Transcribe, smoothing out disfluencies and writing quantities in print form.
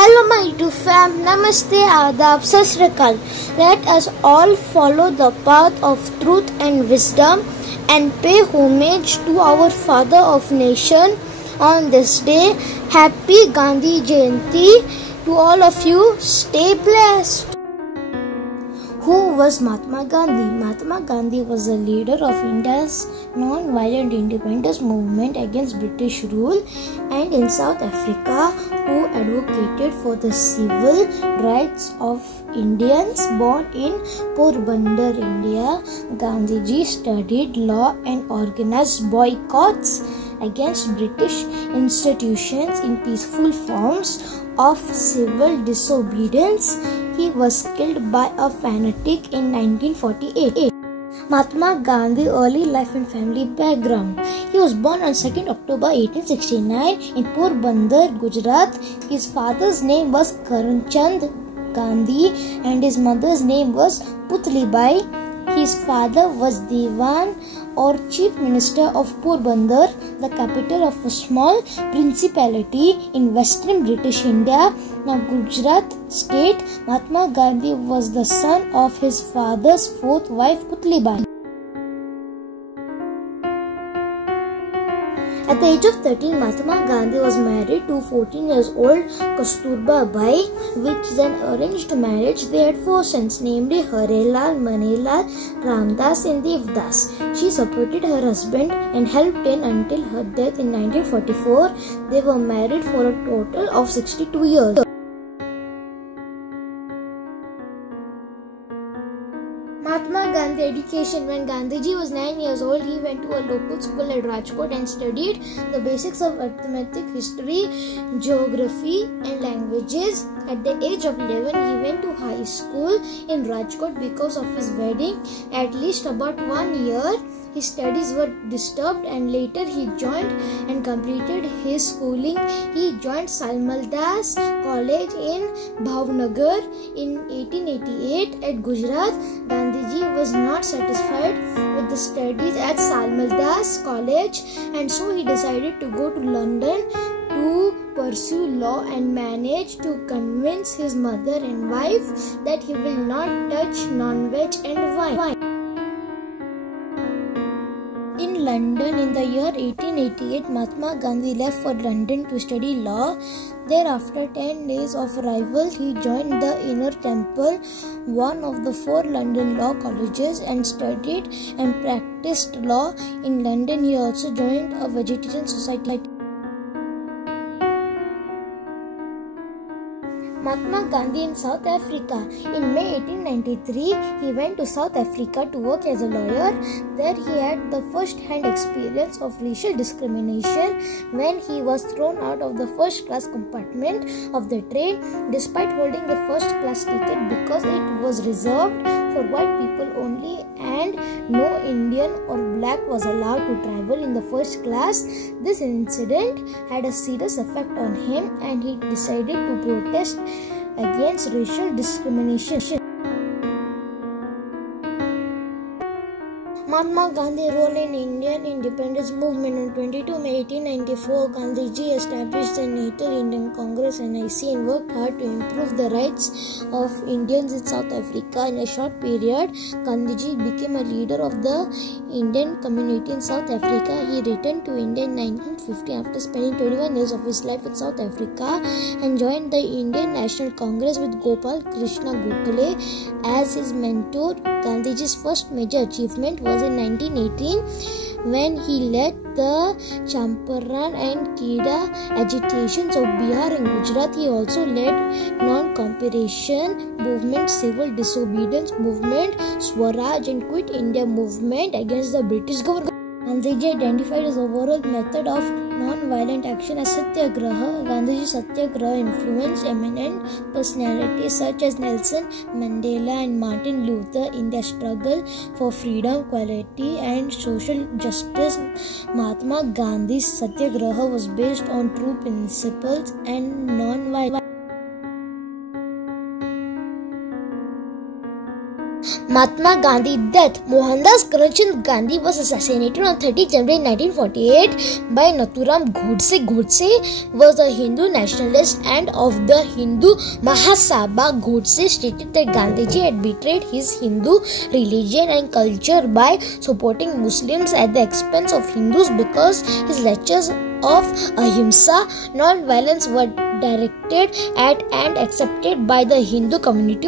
Hello my YouTube fam, Namaste, Adab, Sat Sri Akal. Let us all follow the path of truth and wisdom and pay homage to our Father of Nation on this day. Happy Gandhi Jayanti to all of you. Stay blessed. Who was Mahatma Gandhi? Mahatma Gandhi was the leader of India's non-violent independence movement against British rule and in South Africa, who advocated for the civil rights of Indians born in Porbandar, India. Gandhiji studied law and organized boycotts against British institutions in peaceful forms of civil disobedience. He was killed by a fanatic in 1948. Mahatma Gandhi early life and family background. He was born on 2nd October 1869 in Porbandar, Gujarat. His father's name was Karamchand Gandhi and his mother's name was Putlibai. His father was Diwan or Chief Minister of Porbandar, the capital of a small principality in western British India, now Gujarat state. Mahatma Gandhi was the son of his father's fourth wife Putlibai. At the age of 13, Mahatma Gandhi was married to 14 years old Kasturba Bai, which is an arranged marriage. They had 4 sons, namely Harelal, Manelal, Ramdas and Devdas. She supported her husband and helped him until her death in 1944. They were married for a total of 62 years. Mahatma Gandhi education. When Gandhiji was 9 years old, he went to a local school at Rajkot and studied the basics of arithmetic, history, geography and languages. At the age of 11, he went to high school in Rajkot because of his wedding. At least about 1 year, his studies were disturbed and later he joined and completed his schooling. He joined Salmaldas College in Bhavnagar in 1888 at Gujarat. Gandhiji was not satisfied with the studies at Salmaldas College and so he decided to go to London to pursue law and managed to convince his mother and wife that he will not touch non-veg and wine. In London in the year 1888, Mahatma Gandhi left for London to study law. Thereafter 10 days of arrival, he joined the Inner Temple, one of the 4 London law colleges, and studied and practiced law. In London, he also joined a vegetarian society. Mahatma Gandhi in South Africa. In May 1893, he went to South Africa to work as a lawyer. There he had the first-hand experience of racial discrimination when he was thrown out of the first-class compartment of the train despite holding the first-class ticket because it was reserved for white people only and no Indian or black was allowed to travel in the first class. This incident had a serious effect on him and he decided to protest against racial discrimination. Mahatma Gandhi role in Indian independence movement. On 22 May 1894, Gandhiji established the Native Indian Congress (NIC) and worked hard to improve the rights of Indians in South Africa. In a short period, Gandhiji became a leader of the Indian community in South Africa. He returned to India in 1950 after spending 21 years of his life in South Africa and joined the Indian National Congress with Gopal Krishna Gokhale as his mentor. Gandhiji's first major achievement was in 1918 when he led the Champaran and Kheda agitations of Bihar and Gujarat. He also led non-cooperation movement, civil disobedience movement, Swaraj and Quit India movement against the British government. Gandhiji identified his overall method of non-violent action as Satyagraha. Gandhiji's Satyagraha influenced eminent personalities such as Nelson Mandela and Martin Luther in their struggle for freedom, equality and social justice. Mahatma Gandhi's Satyagraha was based on true principles and non-violence. Mahatma Gandhi death. Mohandas Karamchand Gandhi was assassinated on 30 January 1948 by Nathuram Godse. Godse was a Hindu nationalist and of the Hindu Mahasabha. Godse stated that Gandhiji had betrayed his Hindu religion and culture by supporting Muslims at the expense of Hindus because his lectures of ahimsa, non-violence, were directed at and accepted by the Hindu community.